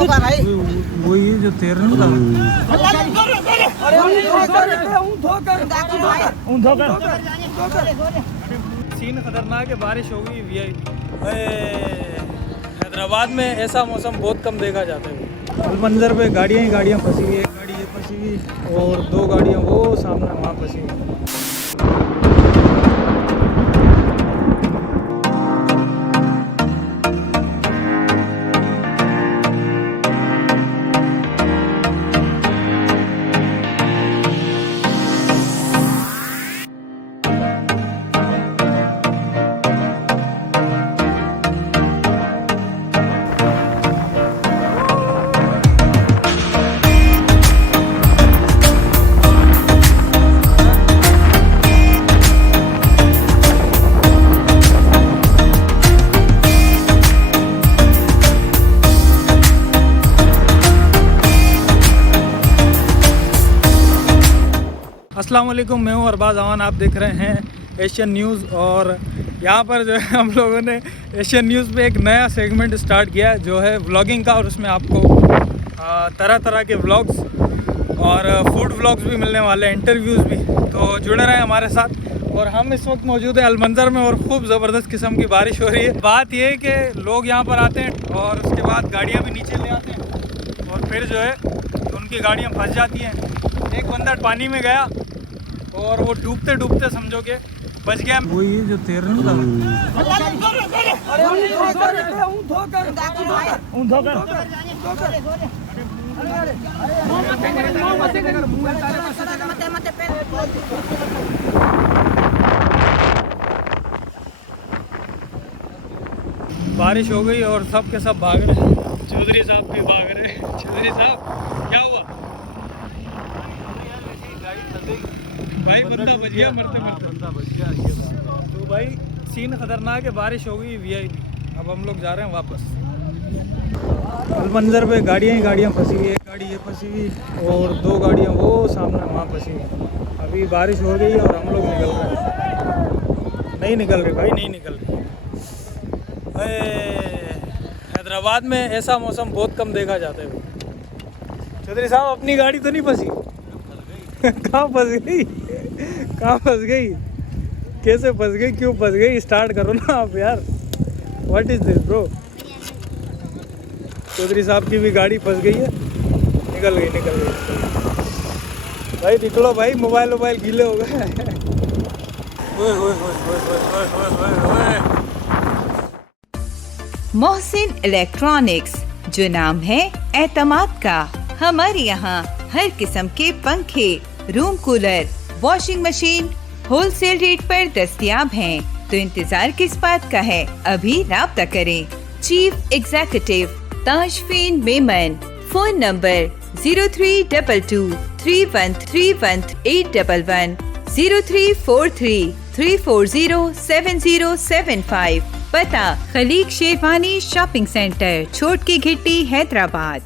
होगा भाई। वही जो तैरने का सीन खतरनाक है। बारिश हो गई वीआईपी। हैदराबाद में ऐसा मौसम बहुत कम देखा जाता है। अलमंजर पे गाड़ियाँ ही गाड़ियाँ फंसी हुई, एक गाड़ी ये फंसी हुई और दो गाड़ियाँ वो सामने वहाँ फंसी हुई। अस्सलाम वालेकुम, मैं हूँ अरबाज अवान। आप देख रहे हैं एशियन न्यूज़। और यहाँ पर जो है हम लोगों ने एशियन न्यूज़ पे एक नया सेगमेंट स्टार्ट किया जो है व्लॉगिंग का। और उसमें आपको तरह तरह के व्लॉग्स और फूड व्लॉग्स भी मिलने वाले हैं, इंटरव्यूज़ भी। तो जुड़े रहें हमारे साथ। और हम इस वक्त मौजूद हैं अलमंजर में और खूब ज़बरदस्त किस्म की बारिश हो रही है। बात यह है कि लोग यहाँ पर आते हैं और उसके बाद गाड़ियाँ भी नीचे ले आते हैं और फिर जो है उनकी गाड़ियाँ फंस जाती हैं। एक बंदा पानी में गया और वो डूबते डूबते समझो के बच गया। वही जो तैरने का बारिश हो गई और सब के सब भाग रहे हैं। चौधरी साहब भी भाग रहे हैं। चौधरी साहब क्या हुआ? भाई बंदा बच गया, मरते मरते बंदा बच गया। ये तो भाई सीन खतरनाक है। बारिश हो गई वीआईपी। अब हम लोग जा रहे हैं वापस। अलमंजर पे गाड़ियाँ ही गाड़ियाँ फंसी हुई, एक गाड़ी ये फंसी हुई और दो गाड़ियाँ वो सामने वहाँ फंसी हुई। अभी बारिश हो गई और हम लोग निकल रहे हैं। नहीं निकल रहे भाई, नहीं निकल रहे। हैदराबाद में ऐसा मौसम बहुत कम देखा जाता है। चौधरी साहब अपनी गाड़ी तो नहीं फंसी? कहाँ फंस गई? कहाँ फंस गई? कैसे फंस गई? क्यों फंस गई? स्टार्ट करो ना आप यार। What is this bro? Chaudhary साहब की भी गाड़ी फंस गई है। निकल गई, निकल गई भाई। निकलो भाई, मोबाइल गीले हो गए। मोहसिन इलेक्ट्रॉनिक्स, जो नाम है एतमाद का। हमारे यहाँ हर किस्म के पंखे, room cooler, washing machine wholesale rate पर दस्तयाब हैं। तो इंतजार किस बात का है? अभी राब्ता करें। Chief executive Tashfeen Memon. Phone number 0322 3131 811 0343 340 7075। पता खलीक शेरवानी शॉपिंग सेंटर, छोट की घिट्टी, हैदराबाद।